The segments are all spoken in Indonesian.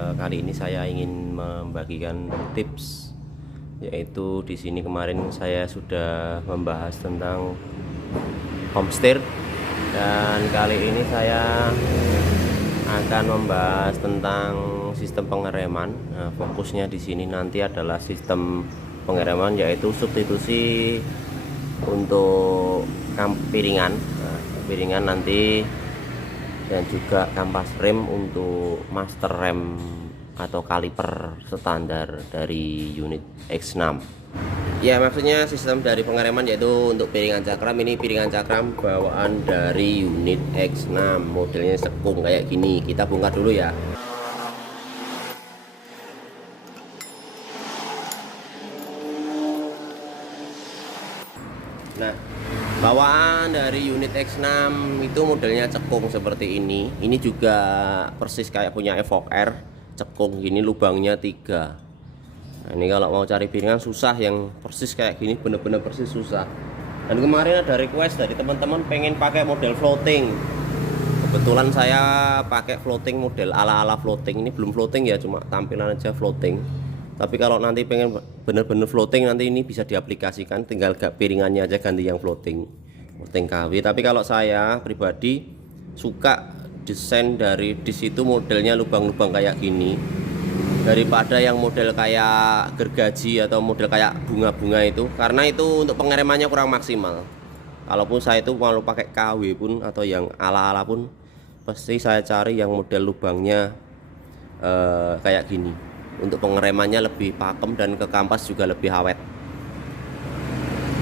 Kali ini saya ingin membagikan tips, yaitu di sini kemarin saya sudah membahas tentang homesteer, dan kali ini saya akan membahas tentang sistem pengereman. Nah, fokusnya di sini nanti adalah sistem pengereman, yaitu substitusi untuk piringan. Nah, piringan nanti, dan juga kampas rem untuk master rem atau kaliper standar dari unit X6. Ya, maksudnya sistem dari pengereman yaitu untuk piringan cakram. Ini piringan cakram bawaan dari unit X6, modelnya sekung kayak gini. Kita bongkar dulu ya. Nah, bawaan dari unit X6 itu modelnya cekung seperti ini. Ini juga persis kayak punya Evoque R, cekung gini, lubangnya 3. Nah, ini kalau mau cari piringan susah, yang persis kayak gini bener-bener persis susah. Dan kemarin ada request dari teman-teman pengen pakai model floating. Kebetulan saya pakai floating, model ala-ala floating. Ini belum floating ya, cuma tampilan aja floating. Tapi kalau nanti pengen bener-bener floating, nanti ini bisa diaplikasikan, tinggal piringannya aja ganti yang floating KW. Tapi kalau saya pribadi suka desain dari di situ modelnya lubang-lubang kayak gini, daripada yang model kayak gergaji atau model kayak bunga-bunga itu, karena itu untuk pengeremannya kurang maksimal. Kalaupun saya itu mau pakai KW pun atau yang ala-ala pun, pasti saya cari yang model lubangnya kayak gini. Untuk pengeremannya lebih pakem dan ke kampas juga lebih awet.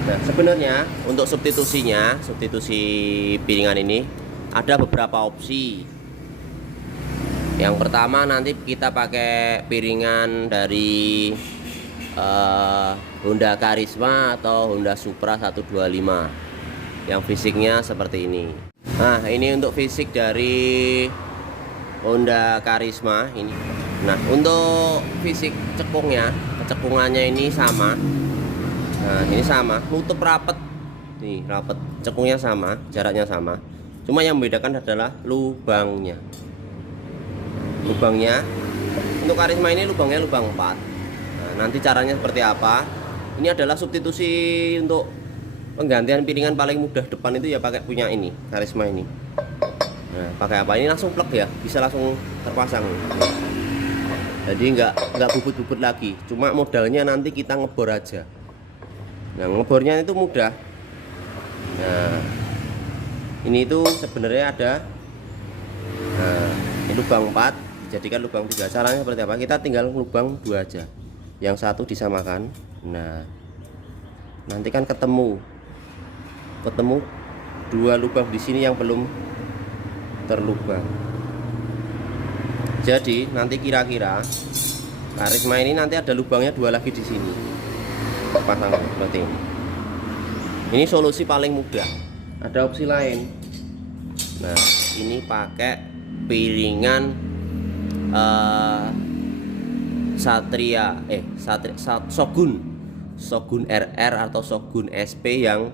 Nah, sebenarnya untuk substitusi piringan ini ada beberapa opsi. Yang pertama, nanti kita pakai piringan dari Honda Karisma atau Honda Supra 125 yang fisiknya seperti ini. Nah, ini untuk fisik dari Honda Karisma ini. Nah, untuk fisik cekungannya ini sama. Nah, ini sama, nutup rapet. Nih, rapet. Cekungnya sama, jaraknya sama. Cuma yang membedakan adalah lubangnya. Lubangnya untuk Karisma ini lubangnya lubang 4. Nah, nanti caranya seperti apa? Ini adalah substitusi untuk penggantian piringan paling mudah depan itu ya pakai punya ini, Karisma ini. Nah, pakai apa? Ini langsung plug ya, bisa langsung terpasang. Jadi nggak bubut-bubut lagi, cuma modalnya nanti kita ngebor aja. Nah, ngebornya itu mudah. Nah, ini itu sebenarnya ada, nah, ini lubang 4 dijadikan lubang 3. Caranya seperti apa? Kita tinggal lubang 2 aja, yang satu disamakan. Nah, nanti kan ketemu 2 lubang di sini yang belum terlubang. Jadi nanti kira-kira Karisma ini nanti ada lubangnya 2 lagi di sini, pasang seperti ini. Ini solusi paling mudah. Ada opsi lain. Nah, ini pakai piringan Shogun RR atau Shogun SP yang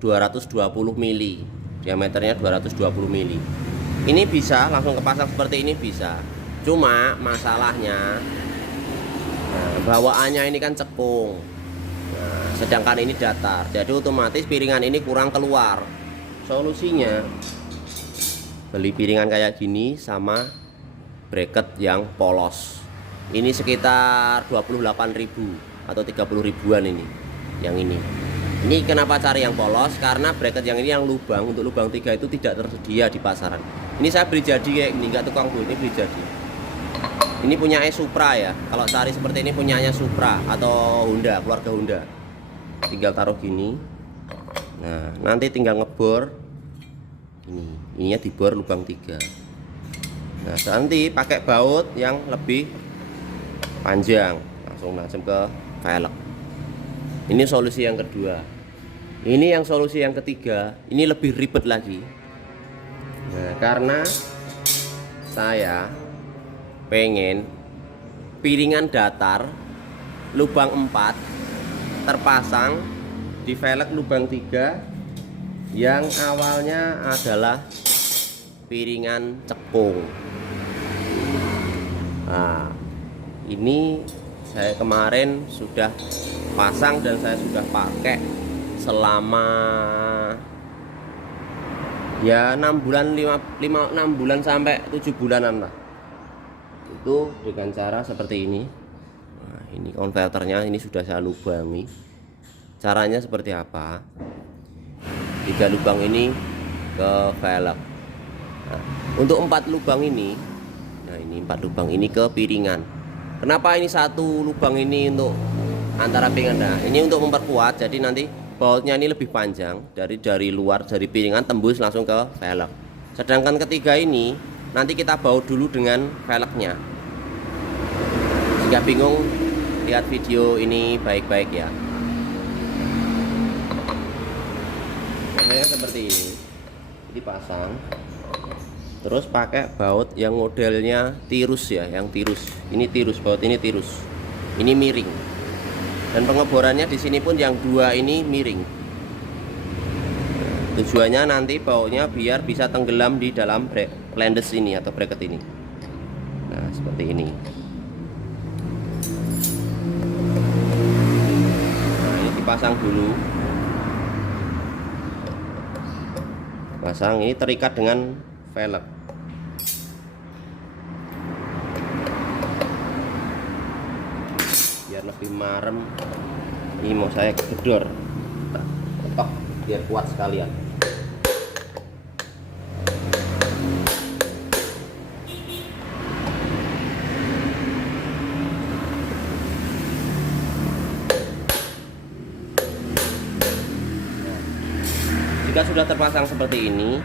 220 mili, diameternya 220 mili. Ini bisa langsung kepasang seperti ini, bisa. Cuma masalahnya, nah, bawaannya ini kan cekung. Nah, sedangkan ini datar, jadi otomatis piringan ini kurang keluar. Solusinya beli piringan kayak gini sama bracket yang polos. Ini sekitar 28.000 atau 30 ribuan ini. Yang ini. Ini kenapa cari yang polos? Karena bracket yang ini yang lubang, untuk lubang 3 itu tidak tersedia di pasaran. Ini saya beli jadi kayak gini, nggak tukang bu, ini beli jadi. Ini punya Supra ya. Kalau cari seperti ini punyanya Supra atau Honda, keluarga Honda. Tinggal taruh gini. Nah, nanti tinggal ngebor. Ininya dibor lubang 3. Nah, nanti pakai baut yang lebih panjang, langsung najem ke velg. Ini solusi yang kedua. Ini yang solusi yang ketiga. Ini lebih ribet lagi. Nah, karena saya pengen piringan datar lubang 4 terpasang di velg lubang 3 yang awalnya adalah piringan cekung. Nah, ini saya kemarin sudah pasang dan saya sudah pakai selama ya 6 bulan 6 bulan sampai 7 bulanan lah. Itu dengan cara seperti ini. Nah, ini konverternya ini sudah saya lubangi. Caranya seperti apa? 3 lubang ini ke velg. Nah, untuk 4 lubang ini, nah ini 4 lubang ini ke piringan. Kenapa ini 1 lubang ini untuk antara piringan? Nah, ini untuk memperkuat. Jadi nanti bautnya ini lebih panjang dari luar dari piringan tembus langsung ke velg. Sedangkan ketiga ini nanti kita baut dulu dengan velgnya. Jika bingung, lihat video ini baik-baik ya. Seperti ini dipasang, terus pakai baut yang modelnya tirus ya, yang tirus. Ini tirus, baut ini tirus, ini miring, dan pengeborannya di sini pun yang 2 ini miring. Tujuannya nanti bautnya biar bisa tenggelam di dalam landes ini atau bracket ini. Nah seperti ini. Nah ini dipasang dulu. Pasang ini terikat dengan velg. Biar lebih marem. Ini mau saya gedor. Ketok biar kuat sekalian. Jika sudah terpasang seperti ini,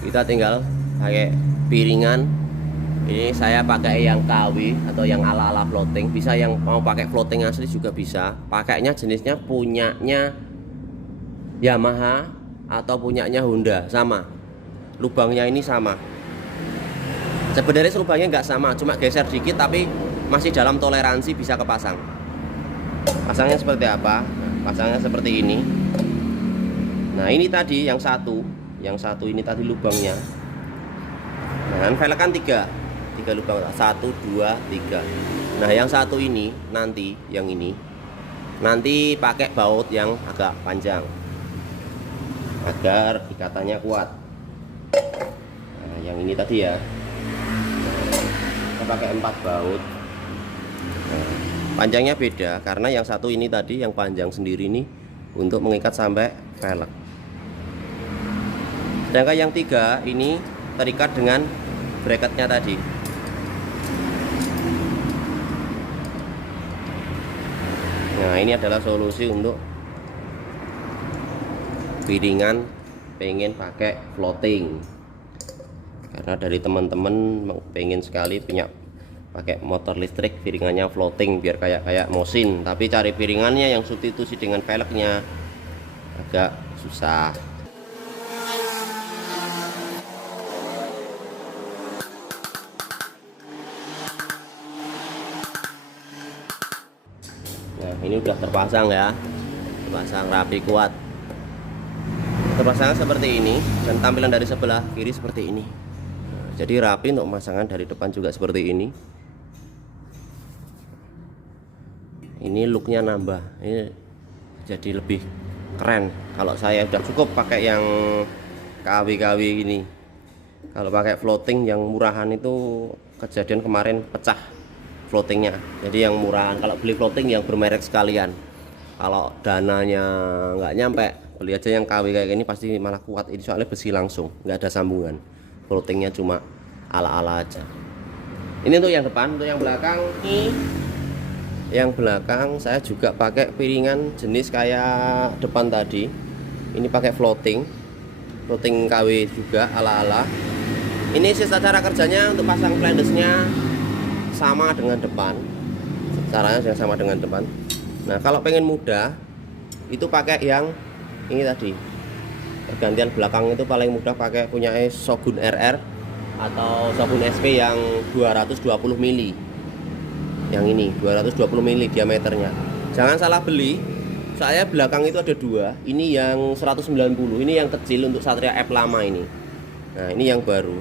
kita tinggal pakai piringan. Ini saya pakai yang KW atau yang ala-ala floating. Bisa yang mau pakai floating asli juga bisa. Pakainya jenisnya punyanya Yamaha atau punyanya Honda, sama. Lubangnya ini sama. Sebenarnya lubangnya nggak sama, cuma geser dikit tapi masih dalam toleransi bisa kepasang. Pasangnya seperti apa? Pasangnya seperti ini. Nah ini tadi yang satu ini tadi lubangnya. Nah velg kan 3 lubang, 1, 2, 3. Nah yang satu ini nanti, yang ini nanti pakai baut yang agak panjang agar ikatannya kuat. Nah yang ini tadi ya, kita pakai 4 baut. Nah, panjangnya beda karena yang satu ini tadi yang panjang sendiri nih untuk mengikat sampai velg. Sedangkan yang 3 ini terikat dengan bracketnya tadi. Nah ini adalah solusi untuk piringan pengen pakai floating. Karena dari teman-teman pengen sekali punya pakai motor listrik piringannya floating biar kayak mesin, tapi cari piringannya yang substitusi dengan velgnya agak susah. Nah ini udah terpasang ya, terpasang rapi kuat. Terpasangnya seperti ini dan tampilan dari sebelah kiri seperti ini. Nah, jadi rapi untuk pemasangan dari depan juga seperti ini. Ini looknya nambah, ini jadi lebih keren. Kalau saya udah cukup pakai yang KW ini. Kalau pakai floating yang murahan itu kejadian kemarin pecah floatingnya. Jadi yang murahan, kalau beli floating yang bermerek sekalian. Kalau dananya nggak nyampe, beli aja yang KW kayak gini pasti malah kuat. Ini soalnya besi langsung, nggak ada sambungan. Floatingnya cuma ala-ala aja. Ini untuk yang depan, untuk yang belakang ini. Yang belakang saya juga pakai piringan jenis kayak depan tadi. Ini pakai floating KW juga ala-ala. Ini sisa cara kerjanya untuk pasang landesnya sama dengan depan, caranya yang sama dengan depan. Nah kalau pengen mudah itu pakai yang ini tadi, pergantian belakang itu paling mudah pakai punya Shogun RR atau Shogun SP yang 220 mili. Yang ini 220 mili diameternya. Jangan salah beli, saya belakang itu ada 2. Ini yang 190, ini yang kecil untuk Satria F lama ini. Nah ini yang baru.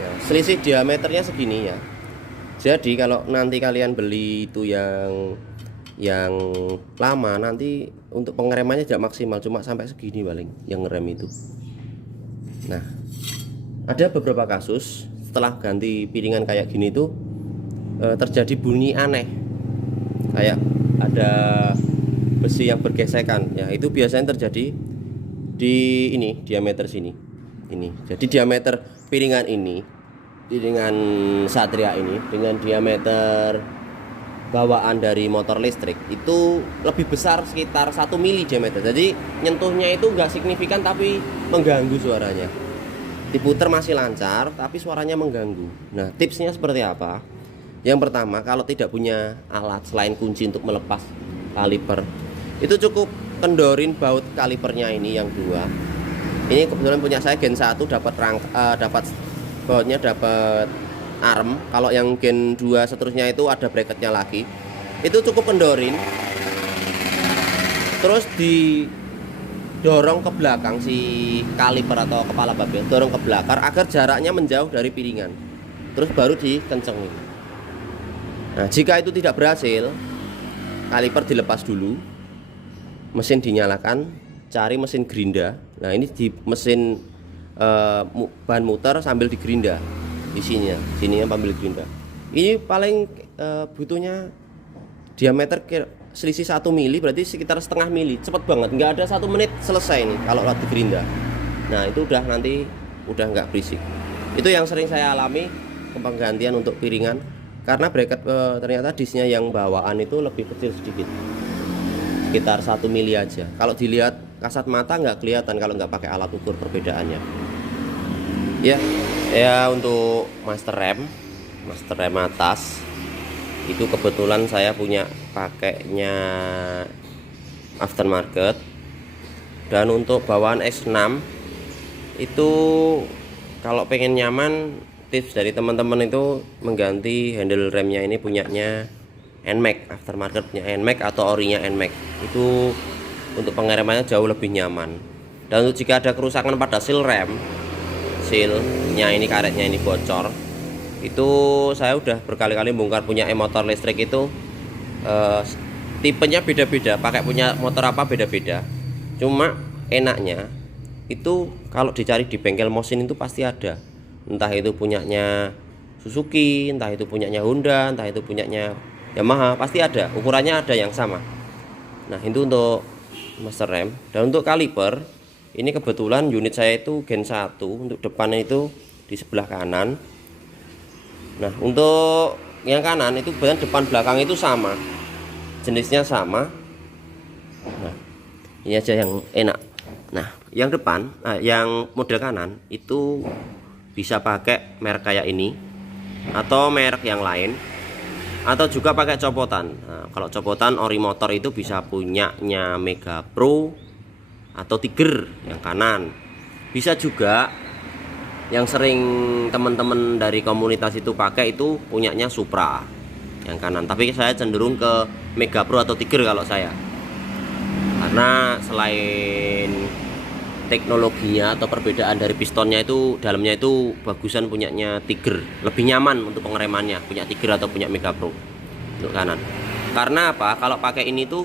Nah, selisih diameternya segini ya. Jadi kalau nanti kalian beli itu yang lama, nanti untuk pengeremannya tidak maksimal, cuma sampai segini paling yang ngerem itu. Nah, ada beberapa kasus setelah ganti piringan kayak gini tuh terjadi bunyi aneh, kayak ada besi yang bergesekan. Ya, itu biasanya terjadi di ini diameter sini. Ini. Jadi diameter piringan ini, piringan Satria ini dengan diameter bawaan dari motor listrik itu lebih besar, sekitar 1 mili diameter. Jadi nyentuhnya itu enggak signifikan tapi mengganggu suaranya. Diputer masih lancar tapi suaranya mengganggu. Nah, tipsnya seperti apa? Yang pertama, kalau tidak punya alat selain kunci untuk melepas kaliper, itu cukup kendorin baut kalipernya ini yang dua. Ini kebetulan punya saya Gen 1 dapat dapat bautnya, dapat arm. Kalau yang Gen 2 seterusnya itu ada bracketnya lagi. Itu cukup kendorin. Terus didorong ke belakang si kaliper atau kepala babel, dorong ke belakang agar jaraknya menjauh dari piringan. Terus baru dikencengin. Nah, jika itu tidak berhasil, kaliper dilepas dulu, mesin dinyalakan, cari mesin gerinda. Nah, ini di mesin bahan muter sambil digerinda isinya, sininya sambil digerinda. Ini paling butuhnya diameter selisih 1 mili, berarti sekitar setengah mili. Cepet banget, nggak ada 1 menit selesai nih kalau digerinda. Nah, itu udah nanti udah nggak berisik. Itu yang sering saya alami penggantian untuk piringan. Karena bracket ternyata disnya yang bawaan itu lebih kecil sedikit, sekitar 1 mili aja. Kalau dilihat kasat mata nggak kelihatan kalau nggak pakai alat ukur perbedaannya. Ya untuk master rem atas itu kebetulan saya punya pakainya aftermarket. Dan untuk bawaan X6 itu kalau pengen nyaman, tips dari teman-teman itu mengganti handle remnya ini punyanya NMAX, aftermarket punya NMAX atau orinya NMAX. Itu untuk pengeremannya jauh lebih nyaman. Dan untuk jika ada kerusakan pada seal rem, sealnya ini, karetnya ini bocor, itu saya udah berkali-kali bongkar punya motor listrik itu tipenya beda-beda, pakai punya motor apa beda-beda. Cuma enaknya itu kalau dicari di bengkel mesin itu pasti ada. Entah itu punyanya Suzuki, entah itu punyanya Honda, entah itu punyanya Yamaha, pasti ada, ukurannya ada yang sama. Nah, itu untuk master rem. Dan untuk kaliper, ini kebetulan unit saya itu Gen 1, untuk depannya itu di sebelah kanan. Nah, untuk yang kanan itu depan belakang itu sama, jenisnya sama. Nah, ini aja yang enak. Nah, yang depan, yang model kanan itu bisa pakai merek kayak ini atau merek yang lain, atau juga pakai copotan. Nah, kalau copotan ori motor itu bisa punyanya Mega Pro atau Tiger yang kanan. Bisa juga yang sering teman-teman dari komunitas itu pakai itu punyanya Supra yang kanan. Tapi saya cenderung ke Mega Pro atau Tiger kalau saya, karena selain teknologinya atau perbedaan dari pistonnya itu, dalamnya itu bagusan punyanya Tiger, lebih nyaman untuk pengeremannya punya Tiger atau punya Mega Pro untuk kanan. Karena apa? Kalau pakai ini tuh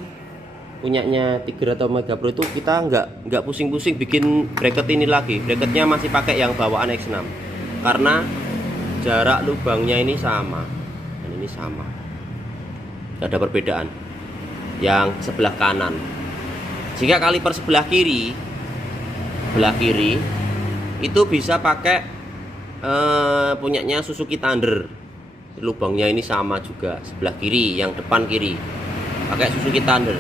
punyanya Tiger atau Mega Pro itu kita nggak pusing-pusing bikin bracket ini lagi. Bracketnya masih pakai yang bawaan X6 karena jarak lubangnya ini sama dan ini sama, nggak ada perbedaan. Yang sebelah kanan, jika kaliper sebelah kiri itu bisa pakai punyanya Suzuki Thunder. Lubangnya ini sama juga sebelah kiri, yang depan kiri pakai Suzuki Thunder.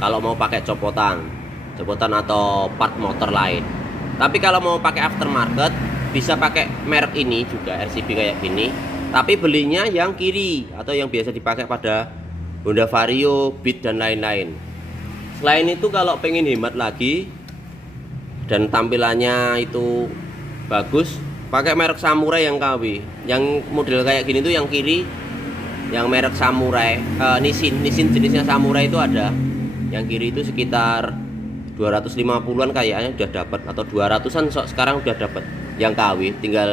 Kalau mau pakai copotan atau part motor lain. Tapi kalau mau pakai aftermarket bisa pakai merek ini juga, RCB kayak gini. Tapi belinya yang kiri atau yang biasa dipakai pada Honda Vario, Beat dan lain-lain. Selain itu kalau pengen hemat lagi dan tampilannya itu bagus, pakai merek Samurai yang KW. Yang model kayak gini tuh yang kiri, yang merek Samurai, Nissin jenisnya Samurai itu ada. Yang kiri itu sekitar 250-an kayaknya udah dapat, atau 200-an sekarang udah dapat. Yang KW tinggal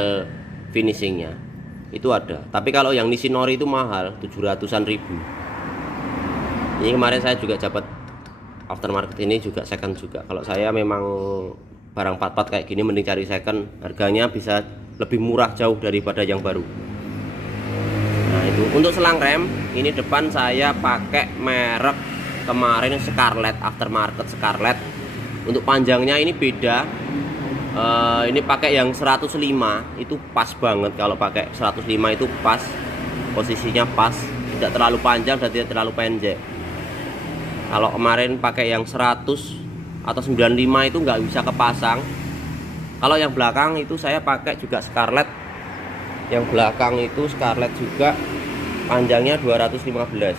finishingnya. itu ada. Tapi kalau yang Nishinori itu mahal, 700-an ribu. Ini kemarin saya juga dapat aftermarket, ini juga second juga. Kalau saya memang barang part-part kayak gini mending cari second, harganya bisa lebih murah jauh daripada yang baru. Nah itu untuk selang rem, ini depan saya pakai merek kemarin Scarlett, aftermarket Scarlett. Untuk panjangnya ini beda. Ini pakai yang 105, itu pas banget. Kalau pakai 105 itu pas, posisinya pas, tidak terlalu panjang dan tidak terlalu pendek. Kalau kemarin pakai yang 100 atau 95 itu nggak bisa kepasang. Kalau yang belakang itu saya pakai juga Scarlett, yang belakang itu Scarlett juga, panjangnya 215.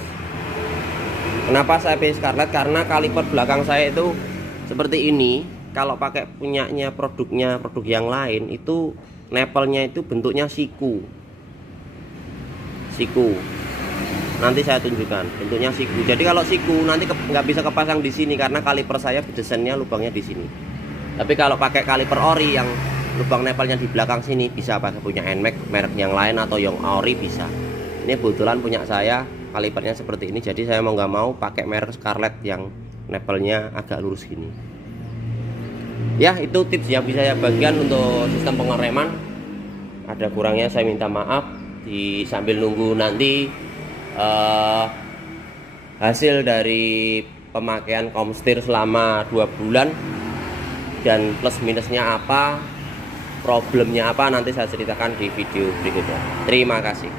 Kenapa saya pilih Scarlett? Karena kaliper belakang saya itu seperti ini. Kalau pakai punyanya produk yang lain itu nepelnya itu bentuknya siku. Nanti saya tunjukkan bentuknya siku. Jadi kalau siku nanti nggak bisa kepasang di sini karena kaliper saya desainnya lubangnya di sini. Tapi kalau pakai kaliper ori yang lubang nepelnya di belakang sini, bisa pakai punya NMAX merek yang lain atau yang ori bisa. Ini kebetulan punya saya kalipernya seperti ini, jadi saya mau nggak mau pakai merek Scarlett yang nepelnya agak lurus gini. Ya, itu tips yang bisa saya bagikan untuk sistem pengereman. Ada kurangnya saya minta maaf. Sambil nunggu nanti hasil dari pemakaian Komstir selama 2 bulan dan plus minusnya apa, problemnya apa, nanti saya ceritakan di video berikutnya. Terima kasih.